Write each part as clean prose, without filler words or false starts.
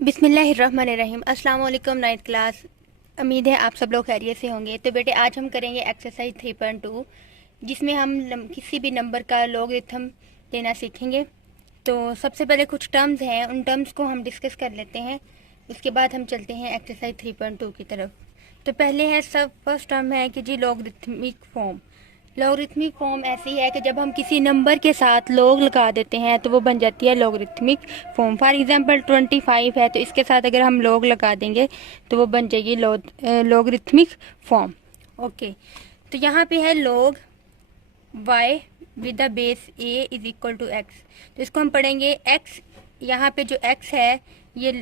बिस्मिल्लाहिर्रहमानिर्रहीम। अस्सलाम वालेकुम नाइन्थ क्लास। उम्मीद है आप सब लोग खैरियत से होंगे। तो बेटे आज हम करेंगे एक्सरसाइज 3.2 जिसमें हम किसी भी नंबर का लॉगरिथम लेना सीखेंगे। तो सबसे पहले कुछ टर्म्स हैं, उन टर्म्स को हम डिस्कस कर लेते हैं, उसके बाद हम चलते हैं एक्सरसाइज 3.2 की तरफ। तो पहले है फर्स्ट टर्म है कि जी लॉगरिथमिक फॉर्म। लॉगरिथमिक फॉर्म ऐसी है कि जब हम किसी नंबर के साथ लॉग लगा देते हैं तो वो बन जाती है लॉगरिथमिक फॉर्म। फॉर एग्जांपल 25 है तो इसके साथ अगर हम लॉग लगा देंगे तो वो बन जाएगी लॉगरिथमिक फॉर्म। ओके, तो यहाँ पे है log y with the base a is equal to x। तो इसको हम पढ़ेंगे x, यहाँ पे जो x है ये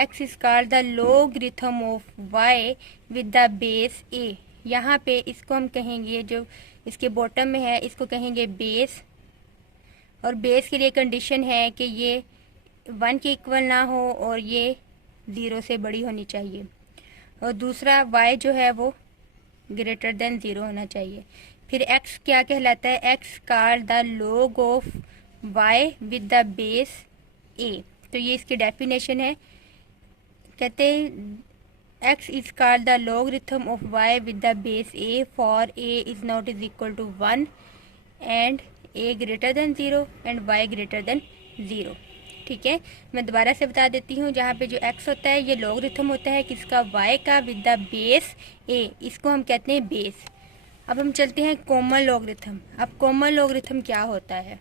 x is called the logarithm of y with the base a। यहाँ पे इसको हम कहेंगे, जो इसके बॉटम में है इसको कहेंगे बेस, और बेस के लिए कंडीशन है कि ये 1 के इक्वल ना हो और ये 0 से बड़ी होनी चाहिए, और दूसरा y जो है वो ग्रेटर देन 0 होना चाहिए। फिर x क्या कहलाता है, x called the log of y with the base a। तो ये इसकी डेफिनेशन है, कहते हैं x is called the logarithm of y with the base a for a is not is equal to 1 and a greater than 0 and y greater than 0। ठीक है, मैं दोबारा से बता देती हूँ। जहाँ पे जो x होता है ये लॉगरिथम होता है किसका, y का विद द बेस a, इसको हम कहते हैं बेस। अब हम चलते हैं कॉमन लॉगरिथम। अब कॉमन लॉगरिथम क्या होता है,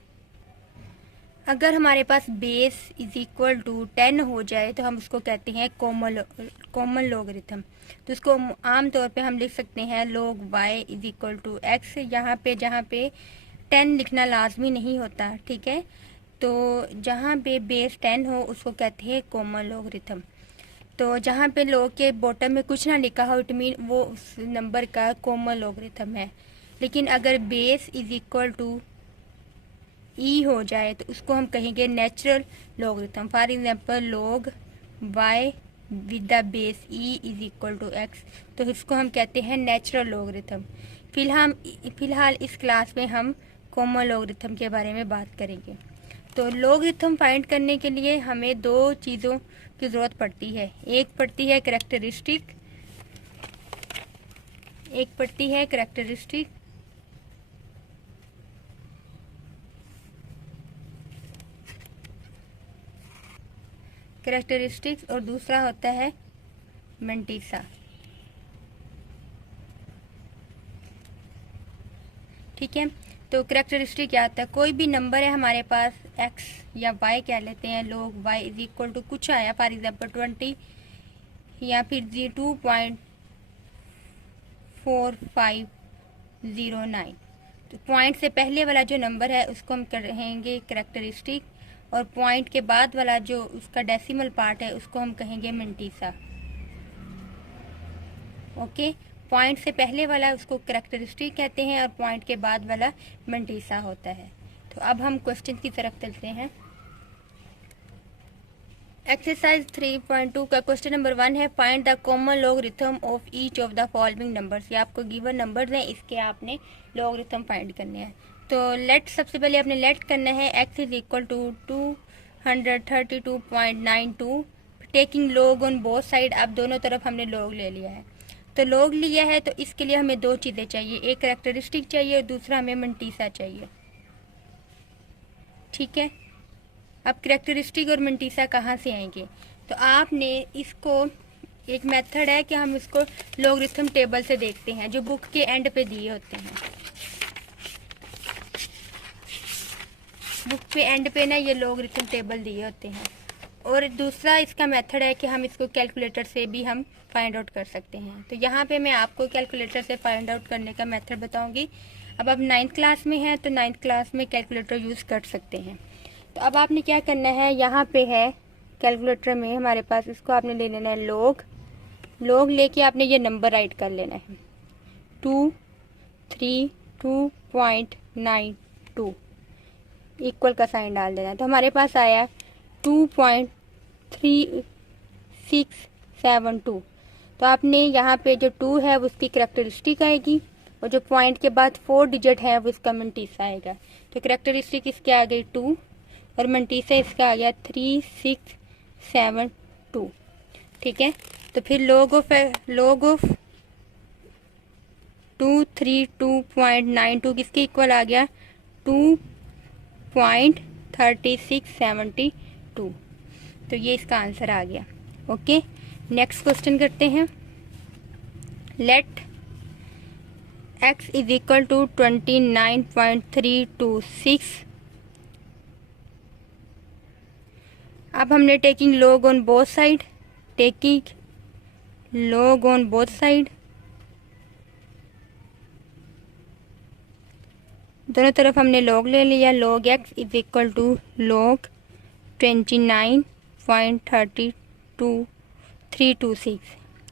अगर हमारे पास बेस इज इक्वल टू 10 हो जाए तो हम उसको कहते हैं कॉमन लॉगरिथम। तो उसको आम तौर पे हम लिख सकते हैं log y is equal to x, यहाँ पे जहाँ पे 10 लिखना लाजमी नहीं होता। ठीक है, तो जहाँ पे बेस 10 हो उसको कहते हैं कॉमन लॉगरिथम। तो जहाँ पे log के बॉटम में कुछ ना लिखा हो इट मीन वो उस नंबर का कॉमन लॉगरिथम है। लेकिन अगर base is equal to e हो जाए तो उसको हम कहेंगे natural logarithm. For example log y with the base e is equal to x, तो इसको हम कहते हैं नेचुरल लॉगरिथम। फिलहाल इस क्लास में हम कॉमन लॉगरिथम के बारे में बात करेंगे। तो लॉगरिथम फाइंड करने के लिए हमें दो चीज़ों की ज़रूरत पड़ती है, एक पड़ती है करैक्टरिस्टिक, कैरेक्टरिस्टिक्स और दूसरा होता है मंटीसा। ठीक है, तो कैरेक्टरिस्टिक क्या आता है, कोई भी नंबर है हमारे पास x या y कह लेते हैं, log y is equal to कुछ आया फॉर एग्जांपल 20 या फिर 2.4509। तो पॉइंट से पहले वाला जो नंबर है उसको हम कहेंगे कैरेक्टरिस्टिक, और पॉइंट के बाद वाला जो उसका डेसिमल पार्ट है उसको हम कहेंगे मंटीसा। ओके, पॉइंट से पहले वाला उसको कैरेक्टरिस्टिक कहते हैं और पॉइंट के बाद वाला मंटीसा होता है। तो अब हम क्वेश्चन की तरफ चलते हैं। एक्सरसाइज 3.2 का क्वेश्चन नंबर 1 है, find the common logarithm of each of the following numbers. ये आपको गिवन नंबर्स हैं, इसके आपने लॉगरिथम फाइंड करने हैं। तो लेट, सबसे पहले आपने लेट करना है x is equal to 232.92, taking log on both side. अब दोनों तरफ हमने लॉग ले लिया है, तो लॉग लिया है तो इसके लिए हमें दो चीज़ें चाहिए, एक कैरेक्टरिस्टिक चाहिए और दूसरा हमें मंटीसा चाहिए। ठीक है, अब कैरेक्टरिस्टिक और मंटीसा कहाँ से आएंगे, तो आपने इसको, एक मेथड है कि हम इसको लॉगरिथम टेबल से देखते हैं जो बुक के एंड पे दिए होते हैं। बुक पे एंड पे ना ये लॉगरिथम टेबल दिए होते हैं, और दूसरा इसका मेथड है कि हम इसको कैलकुलेटर से भी हम फाइंड आउट कर सकते हैं। तो यहाँ पे मैं आपको कैलकुलेटर से फाइंड आउट करने का मेथड बताऊंगी। अब आप 9th क्लास में हैं तो 9th क्लास में कैलकुलेटर यूज़ कर सकते हैं। तो अब आपने क्या करना है, यहाँ पे है कैलकुलेटर में हमारे पास, इसको आपने ले लेना है लॉग लेके आपने ये नंबर राइट कर लेना है 232.92, इक्वल का साइन डाल देना है। तो हमारे पास आया 2.3672। तो आपने यहाँ पे जो 2 है वो उसकी कैरेक्टरिस्टिक आएगी, और जो पॉइंट के बाद 4 डिजिट है वो इसका मंटीसा आएगा। तो कैरेक्टरिस्टिक इसके आ गई 2 और मंटीसा इसका आ गया 3672। 2, ठीक है। तो फिर log ऑफ 232.92 किसके इक्वल आ गया, 2.3672। तो ये इसका आंसर आ गया। ओके, नेक्स्ट क्वेश्चन करते हैं। Let x is equal to 29.326। अब हमने taking log on both side, दोनों तरफ हमने log ले लिया। log x is equal to log 29.326।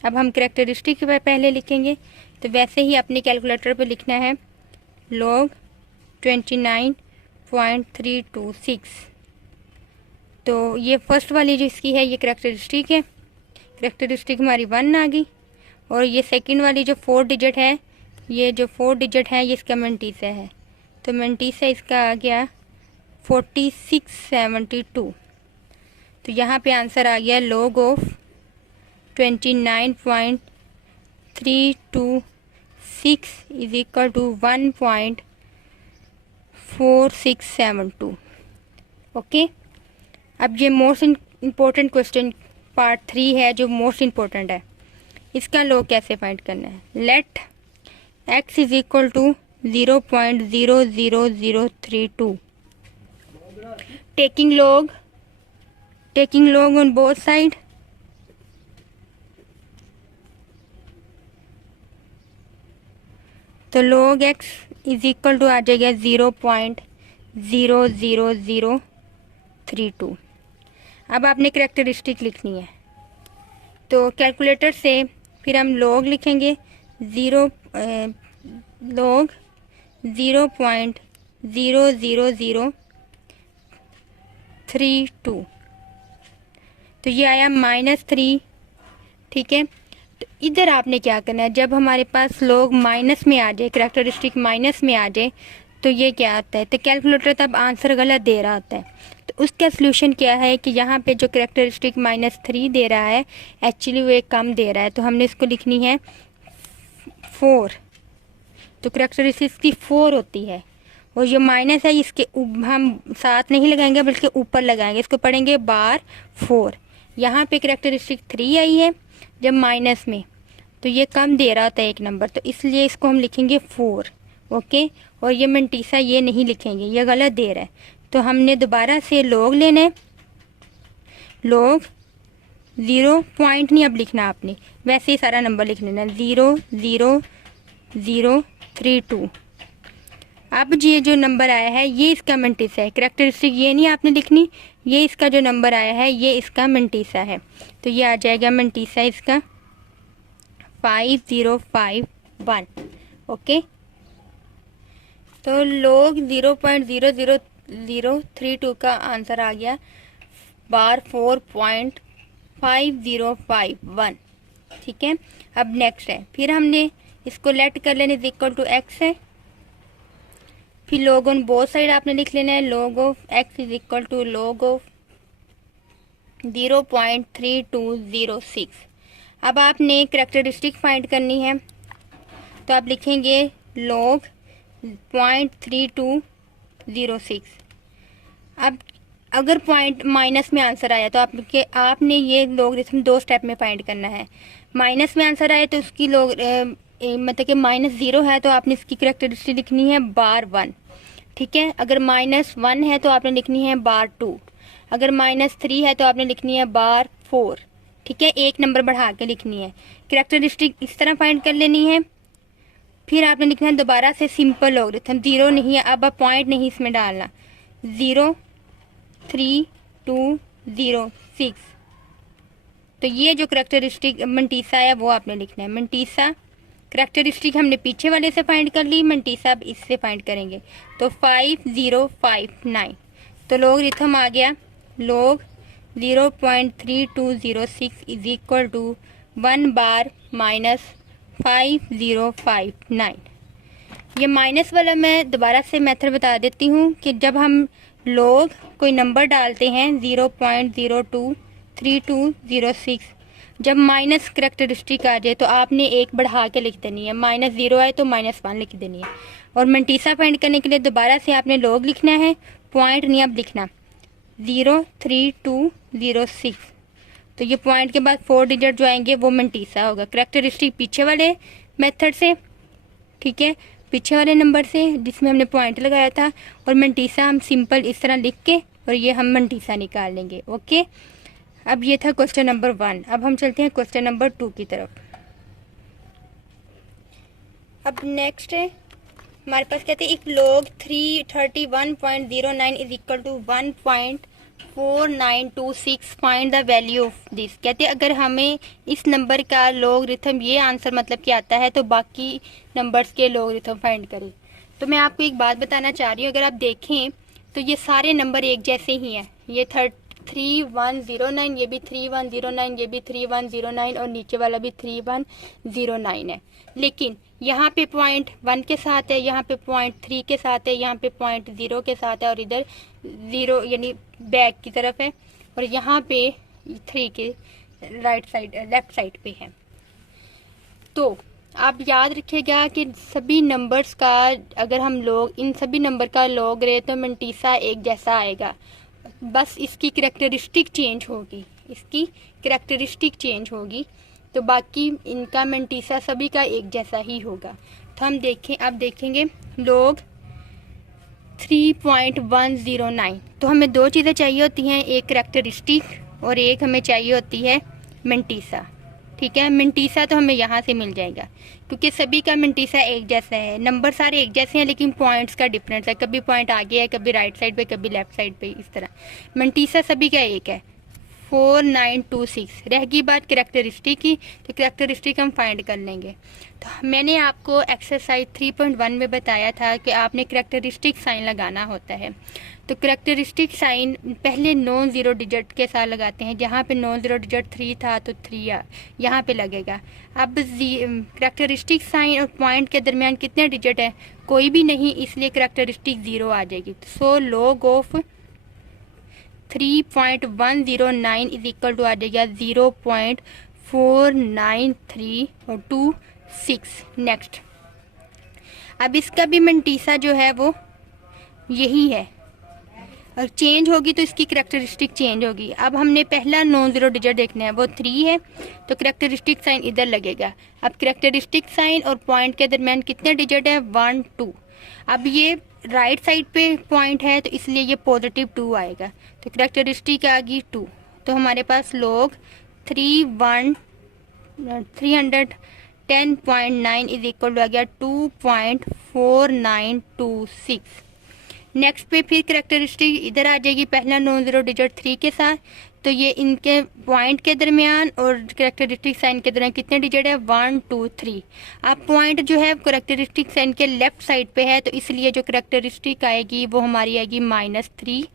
अब हम कैरेक्टरिस्टिक पहले लिखेंगे, तो वैसे ही अपने कैलकुलेटर पे लिखना है log 29.326। तो ये फर्स्ट वाली जो इसकी है ये कैरेक्टरिस्टिक है, कैरेक्टरिस्टिक हमारी 1 आ गई। और ये सेकंड वाली जो 4 डिजिट है, ये जो 4 डिजिट है ये इसका मंटीसा है, तो मंटीसा इसका आ गया 4672। तो यहाँ पे आंसर आ गया log of 29.326 is equal to 1.4672। Okay, अब ये मोस्ट इम्पोर्टेंट क्वेश्चन पार्ट 3 है, जो मोस्ट इम्पोर्टेंट है। इसका log कैसे फाइंड करना है। Let x is equal to 0.00032। Taking log on both side, तो log x is equal to आ जाएगा 0.00032। अब आपने कैरेक्टरिस्टिक लिखनी है, तो कैलकुलेटर से फिर हम log लिखेंगे log 0.00032। तो ये आया -3, ठीक है। तो इधर आपने क्या करना है, जब हमारे पास log माइनस में आ जाए, कैरेक्टरिस्टिक माइनस में आ जाए, तो ये क्या आता है, तो कैलकुलेटर तब आंसर गलत दे रहा होता है। तो उसका सोल्यूशन क्या है कि यहाँ पे जो कैरेक्टरिस्टिक -3 दे रहा है, एक्चुअली वो एक कम दे रहा है, तो हमने इसको लिखनी है 4। तो कैरेक्टरिस्टिक की 4 होती है, और जो माइनस है इसके हम साथ नहीं लगाएंगे बल्कि ऊपर लगाएंगे, इसको पढ़ेंगे बार 4। यहाँ पे कैरेक्टरिस्टिक 3 आई है जब माइनस में, तो ये कम दे रहा था एक नंबर, तो इसलिए इसको हम लिखेंगे 4। ओके, और ये मंटीसा ये नहीं लिखेंगे, ये गलत दे रहा है। तो हमने दोबारा से log लेना है, log 0 नहीं अब लिखना आपने, वैसे ही सारा नंबर लिख लेना 0.00032। अब ये जो नंबर आया है ये इसका मंटीसा है, कैरेक्टरिस्टिक ये नहीं आपने लिखनी, ये इसका जो नंबर आया है ये इसका मंटीसा है। तो ये आ जाएगा मंटीसा इसका 5051। ओके, तो log 0.00032 का आंसर आ गया बार 4.5051। ठीक है, अब नेक्स्ट है, फिर हमने इसको लेट कर लेने इज इक्वल टू x है, फिर log ऑन बोथ साइड आपने लिख लेना है log of x is equal to log of 0.3206। अब आपने कैरेक्टरिस्टिक फाइंड करनी है, तो आप लिखेंगे log 0.3206। अब अगर पॉइंट माइनस में आंसर आया तो आपने ये लॉगरिथम 2 स्टेप में फाइंड करना है। माइनस में आंसर आया तो उसकी मतलब कि -0 है तो आपने इसकी कैरेक्टरिस्टिक लिखनी है बार 1। ठीक है, अगर -1 है तो आपने लिखनी है बार 2, अगर -3 है तो आपने लिखनी है बार 4। ठीक है, एक नंबर बढ़ा के लिखनी है। कैरेक्टरिस्टिक इस तरह फाइंड कर लेनी है। फिर आपने लिखना है दोबारा से सिंपल लॉगरिथम, 0 नहीं है, अब पॉइंट नहीं इसमें डालना, 0.3206। तो ये जो कैरेक्टरिस्टिक मंटीसा है वो आपने लिखना है। मंटीसा कैरेक्टरिस्टिक हमने पीछे वाले से फाइंड कर ली, मंटीसा अब इससे फाइंड करेंगे, तो 5059। तो लॉगरिथम आ गया log 0.3206 इज इक्वल टू 1 बार -5059। ये माइनस वाला मैं दोबारा से मेथड बता देती हूँ कि जब हम log कोई नंबर डालते हैं 0.02 3206। जब माइनस करेक्टरिस्टिक आ जाए तो आपने एक बढ़ा के लिख देनी है, -0 आए तो -1 लिख देनी है। और मंटीसा फाइंड करने के लिए दोबारा से आपने लॉग लिखना है, पॉइंट नहीं अब लिखना 03206। तो ये पॉइंट के बाद 4 डिजिट जो आएंगे वो मंटीसा होगा। करेक्टरिस्टिक पीछे वाले मेथड से, ठीक है, पीछे वाले नंबर से जिसमें हमने पॉइंट लगाया था, और मंटीसा हम सिंपल इस तरह लिख के और ये हम मंटीसा निकाल लेंगे। ओके, अब ये था क्वेश्चन नंबर 1। अब हम चलते हैं क्वेश्चन नंबर 2 की तरफ। अब नेक्स्ट है हमारे पास, कहते हैं if log 331.09 is equal to 1.4926 find the value of this. कहते हैं अगर हमें इस नंबर का लॉगरिथम, ये आंसर मतलब कि आता है, तो बाकी नंबर्स के लॉगरिथम फाइंड करें। तो मैं आपको एक बात बताना चाह रही हूँ, अगर आप देखें तो ये सारे नंबर एक जैसे ही हैं। ये 3109, ये भी 3109, ये भी 3109 और नीचे वाला भी 3109 है। लेकिन यहाँ पे पॉइंट 1 के साथ है, यहाँ पे पॉइंट 3 के साथ है, यहाँ पे पॉइंट 0 के साथ है, और इधर 0 यानी बैक की तरफ है, और यहाँ पे 3 के राइट साइड लेफ्ट साइड पे है। तो आप याद रखिएगा कि सभी नंबर्स का अगर हम लोग इन सभी नंबर का लॉग रहे तो मंटीसा एक जैसा आएगा, बस इसकी करैक्टरिस्टिक चेंज होगी, इसकी करैक्टरिस्टिक चेंज होगी, तो बाकी इनका मंटीसा सभी का एक जैसा ही होगा। तो हम देखें, अब देखेंगे लॉग 3.109। तो हमें दो चीज़ें चाहिए होती हैं, एक करैक्टरिस्टिक और एक हमें चाहिए होती है मंटीसा। ठीक है, मंटीसा तो हमें यहाँ से मिल जाएगा क्योंकि सभी का मंटीसा एक जैसा है। नंबर सारे एक जैसे हैं लेकिन पॉइंट्स का डिफरेंस है, कभी पॉइंट आगे है, कभी राइट साइड पे, कभी लेफ्ट साइड पे, इस तरह। मंटीसा सभी का एक है 4926। रह गई बात करैक्टरिस्टिक की, तो करैक्टरिस्टिक हम फाइंड कर लेंगे। तो मैंने आपको एक्सरसाइज 3.1 में बताया था कि आपने करैक्टरिस्टिक साइन लगाना होता है। तो करैक्टरिस्टिक साइन पहले नॉन ज़ीरो डिजिट के साथ लगाते हैं। जहाँ पे नॉन ज़ीरो डिजिट 3 था तो 3 यहाँ पे लगेगा। अब करैक्टरिस्टिक साइन और पॉइंट के दरमियान कितने डिजिट है? कोई भी नहीं, इसलिए करैक्टरिस्टिक 0 आ जाएगी। So log of 3.109 is equal to आ जाएगा 0.49326। नेक्स्ट, अब इसका भी मंटीसा जो है वो यही है, और चेंज होगी तो इसकी करैक्टरिस्टिक चेंज होगी। अब हमने पहला नॉन ज़ीरो डिजिट देखना है, वो 3 है, तो करैक्टरिस्टिक साइन इधर लगेगा। अब करैक्टरिस्टिक साइन और पॉइंट के दरमियान कितने डिजिट है? 1 2। अब ये राइट साइड पे पॉइंट है तो इसलिए ये पॉजिटिव 2 आएगा, तो करैक्टरिस्टिक आ गई 2। तो हमारे पास लॉग 310.9 इज इक्वल टू आ गया 2.4926। नेक्स्ट पे फिर करैक्टरिस्टिक इधर आ जाएगी, पहला नॉन ज़ीरो डिजिट 3 के साथ, तो ये इनके पॉइंट के दरमियान और करैक्टरिस्टिक साइन के दरमियान कितने डिजिट है? 1 2 3। अब पॉइंट जो है करैक्टरिस्टिक साइन के लेफ्ट साइड पे है, तो इसलिए जो करैक्टरिस्टिक आएगी वो हमारी आएगी -3।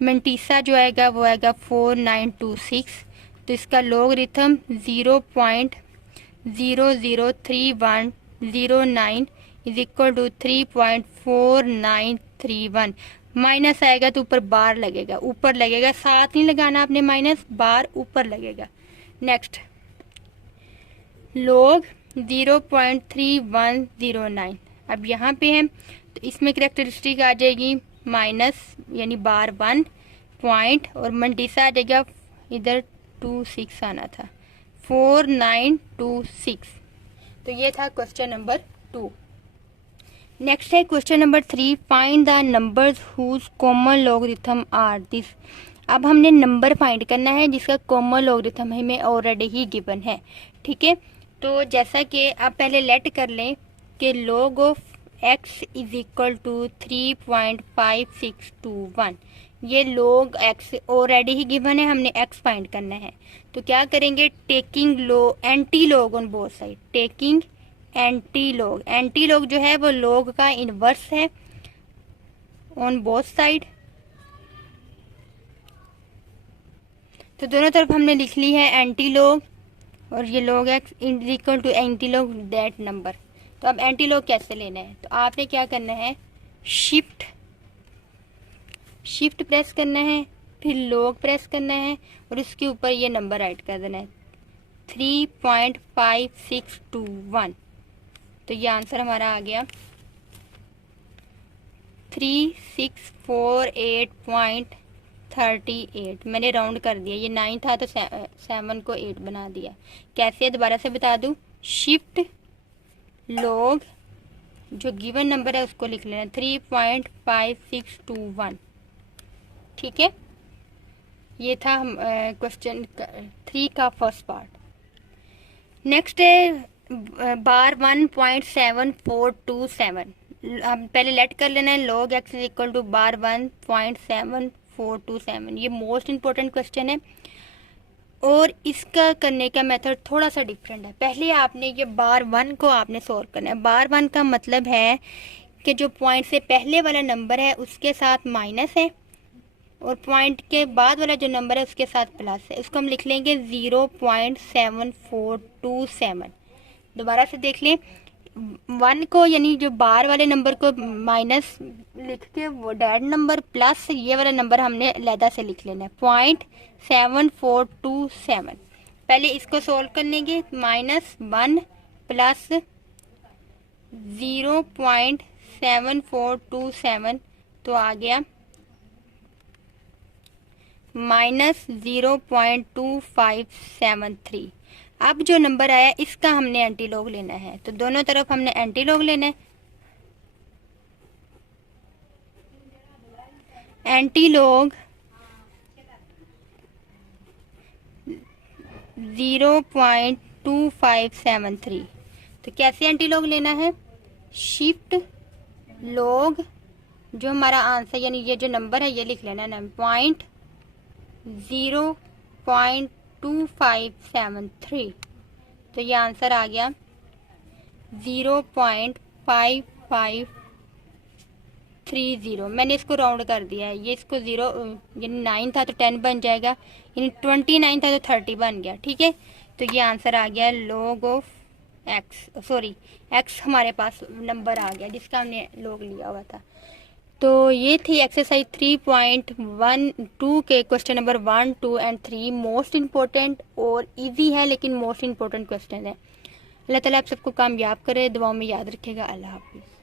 मंटीसा जो आएगा वो आएगा 4926। तो इसका logarithm 0.003109 is equal to 3.4931। Minus आएगा तो ऊपर बार लगेगा, ऊपर लगेगा, साथ नहीं लगाना आपने माइनस, बार ऊपर लगेगा। नेक्स्ट, लॉग 0.3109 अब यहाँ पे है, तो इसमें करैक्टरिस्टिक आ जाएगी माइनस यानी बार 1 पॉइंट, और मंटीसा आ जाएगा इधर 26 आना था 4926। तो ये था क्वेश्चन नंबर 2। नेक्स्ट है question number 3, find the numbers whose common logarithm are this. अब हमने नंबर फाइंड करना है जिसका कॉमन लॉगरिथम हमें ऑलरेडी ही गिवन है। ठीक है, तो जैसा कि आप पहले लेट कर लें कि log of x is equal to 3.5621। ये लॉग x ऑलरेडी ही गिवन है, हमने x फाइंड करना है। तो क्या करेंगे? Taking anti log on both side, taking anti log. Anti log जो है वो लॉग का इनवर्स है ऑन बोथ साइड। तो दोनों तरफ हमने लिख ली है एंटी लॉग, और ये log x is equal to anti log that number. तो अब एंटी लॉग कैसे लेना है? तो आपने क्या करना है, शिफ्ट प्रेस करना है फिर log प्रेस करना है और इसके ऊपर ये नंबर राइट कर देना है 3.5621। तो ये आंसर हमारा आ गया 3648.38। मैंने राउंड कर दिया, ये 9 था तो 7 को 8 बना दिया। कैसे, दोबारा से बता दूं, शिफ्ट लॉग जो गिवन नंबर है उसको लिख लेना 3.5621। ठीक है, ये था क्वेश्चन 3 का फर्स्ट पार्ट। नेक्स्ट है बार 1.7427। हम पहले लेट कर लेना है log x is equal to bar 1.7427। ये मोस्ट इम्पोर्टेंट क्वेश्चन है और इसका करने का मेथड थोड़ा सा डिफरेंट है। पहले आपने ये बार 1 को आपने सोल्व करना है। बार 1 का मतलब है कि जो पॉइंट से पहले वाला नंबर है उसके साथ माइनस है और पॉइंट के बाद वाला जो नंबर है उसके साथ प्लस है। उसको हम लिख लेंगे 0.7427। दोबारा से देख लें, 1 को यानी जो बार वाले नंबर को माइनस लिख के वो डैड नंबर प्लस ये वाला नंबर हमने अलहदा से लिख लेना है 0.7427। पहले इसको सोल्व कर लेंगे, -1 प्लस 0.7427 तो आ गया -0.2573। अब जो नंबर आया इसका हमने एंटी लॉग लेना है, तो दोनों तरफ हमने एंटी लॉग लेना है। Anti log 0.2573। तो कैसे एंटी लॉग लेना है, शिफ्ट लॉग जो हमारा आंसर यानी ये जो नंबर है ये लिख लेना है 0.2573। तो ये आंसर आ गया 0.5530। मैंने इसको राउंड कर दिया है, ये इसको 0 यानी 9 था तो 10 बन जाएगा, यानी 29 था तो 30 बन गया। ठीक है, तो ये आंसर आ गया log of x, sorry x हमारे पास नंबर आ गया जिसका हमने log लिया हुआ था। तो ये थी एक्सरसाइज 3.12 के question number 1, 2 and 3। Most important और इजी है लेकिन मोस्ट इम्पोर्टेंट क्वेश्चन है। अल्लाह ताला आप सबको कामयाब करे, दुआओं में याद रखेगा। अल्लाह हाफिज़।